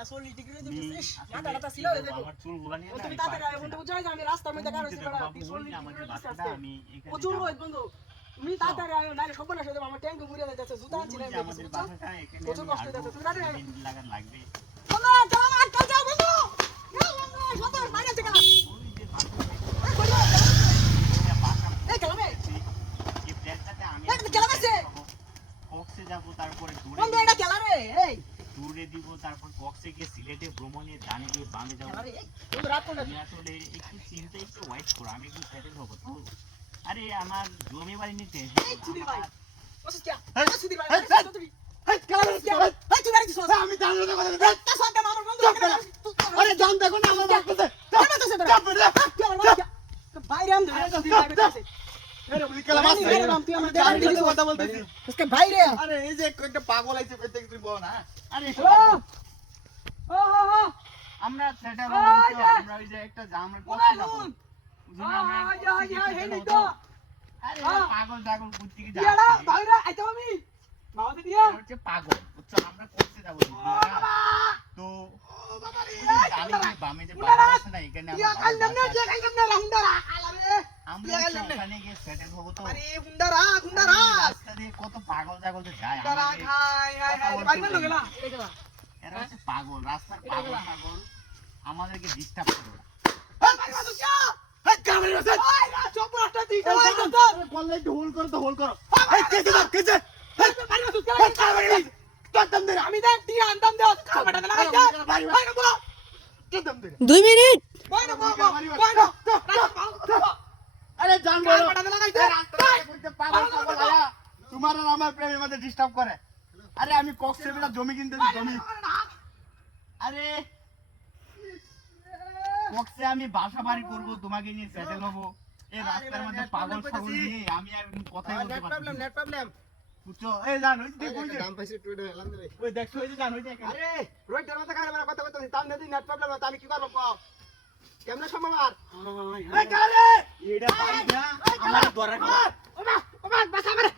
মাথা 40 ডিগ্রি দিছিস মাথাটা ছিল এই দেখো আমার চুলগুলা নিয়ে তুমি তাড়াতাড়ি আয় বন্ধু বুঝাই যে আমি রাস্তার মধ্যে কার হইছে বড় 40 ডিগ্রি দিছিস আমি এখানে প্রচুর রোদ বন্ধু তুমি তাড়াতাড়ি আয় নালে সর্বনাশ হয়ে যাবে আমার ট্যাঙ্ক ঘুরে যাইতেছে জুতা আনছিলাম আমাদের বাসাটা এখানে প্রচুর কষ্ট হইতেছে তুমি তাড়াতাড়ি আয় লাগার লাগবে বন্ধু চল আজকাল যাও বন্ধু বন্ধু সদর বাইরে থেকে ওই যে এই কালামে এই প্ল্যানটাতে আমি এই কালামে আছে কক্সে যাব তারপরে বন্ধু এটা খেলা রে এই দূরে দিব তারপর কক্সে গিয়ে সিলেটে ভ্রমণে ডানে গিয়ে বামে যাব খেলা রে বন্ধু রাত কোনটা আমি আসলে একটু চিন্তা একটু ওয়াইট করো আমি একটু সেটেল হবো তো আরে আমার জমি বাড়ি নিতে এই সুধীর ভাই বসে কি এই, সুধীর ভাই এই, তুমি এই খেলা এই তুই বাড়ি দিছস আমি জানি না কথা তা সব আমার বন্ধু আরে জান দেখো না আমার বাপকে বাইরে আম ধরে আরে বলি খেলা মাছ তুই আমার দেবার দিলি কথা বলতেছি उसके भाई रे আরে এই যে একটা পাগল আইছে কইতে তুই বল না আরে ओ ओ আমরা সেটেল ওই হবো যে, আমরা ওই যে একটা আমরা ओ কক্সে যাব নুন বুঝলি আমরা या या हे नहीं तो আরে হ্যাঁ। পাগল জাগল কুত্তি কি दियाड़ा भाई रे आइतो আমি মাও দি দিয়া হচ্ছে পাগল বুঝছো আমরা কক্সে যাব তো বাবা রে আমি যে বামে যে পাগল আছে না এখানে ইয়া কালদম না যে কালদম না হুন্ডারা আলা রে আমরা ওখানে গিয়ে সেটেল হবো তো আরে হুন্ডারা হুন্ডারা রাস্তা দিয়ে কত পাগল জাগল যে যায় হুন্ডারা আমাদের খাই হাই হাই বাড়ি বন্ধ গেলা দেখলা এরা হচ্ছে পাগল রাস্তার পাগল পাগল আমাদেরকে ডিস্টার্ব করে ওরা। ভাই বাসু क्या এই ক্যামেরা আছে ভাই না চোপ রাস্তা দি কল একটু হোল্ড করো তো হোল্ড করো এই কেছে ভাই বাসু क्या এই ক্যামেরা কদম দে আমি দেখ দিয়া আনতাম দে কামাটা লাগাই দে ভাই না বলো কদম দে 2 মিনিট ভাই না বাবা ভাই না আরে জান বলো কামাটা লাগাই দে পাগল পাগল আয়া তোমার আর আমার প্রেমের মধ্যে ডিস্টার্ব করে আরে আমি কক্সে বেটা জমি কিনতেছি জমি আরে কক্সে আমি বাসা বাড়ি করব তোমাকে নিয়ে সেটেল হবো এই রাস্তার মধ্যে পাগল পাগল নিয়ে আমি আর কথাই বলতে পারছি না। নেট প্রবলেম বুঝছো এই জান ওই যে কই যে দাম পাইছে টুডে এলাম রে ওই দেখছো ওই যে জান ওই যে এখানে। আরে রোহিতের মতো কারে মানে কথা বলতেছি তাম যদি নেট প্রবলেম হয় আমি কি করব কও কেমনে সম্ভব আর এই কারে এটা পারি না আমার দরা ওমা বাসা মারে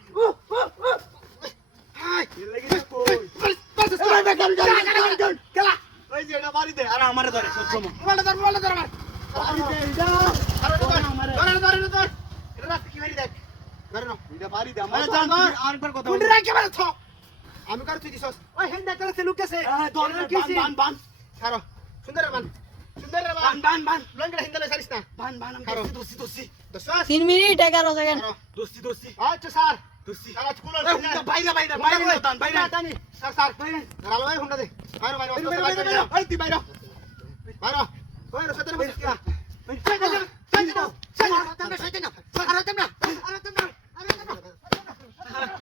হাই এর লাগি তো কই ওই বেকার খেলা ওই যে এটা বাড়ি দে আর আমারে ধরে সত্যম মোবাইলটা ধর আমার বাড়ি দে এটা আরে ধর আমারে ধর এটা রাস্তা কি হইরি দেখ ধরে না এটা বাড়ি দে আরে আমার জান, জান তুই আরেকবার কথা কুন্ডি বল রাখে মানে ছ আমি কার তুই দিছস ওই হেন্ডা করে সে লুকেছে ধরে কিছি বান বান ছাড়ো সুন্দর বান বান লঙ্গড়া হিন্দালে ছাড়িস না বান বান আমি খারো। দোস্তি দোস্তি দশাস 3 মিনিট 11 সেকেন্ড ছাড়ো। দোস্তি দোস্তি আচ্ছা স্যার দোস্তি সারা কুলো এই হুন্ডা বাইরে বাইরে বাইরে দান বাইরে টানি স্যার স্যার রালো ভাই হুন্ডা দে বাইরে বাইরে এই তুই বাইরে বাইরে ওই রসতে না বসে কি বাইরে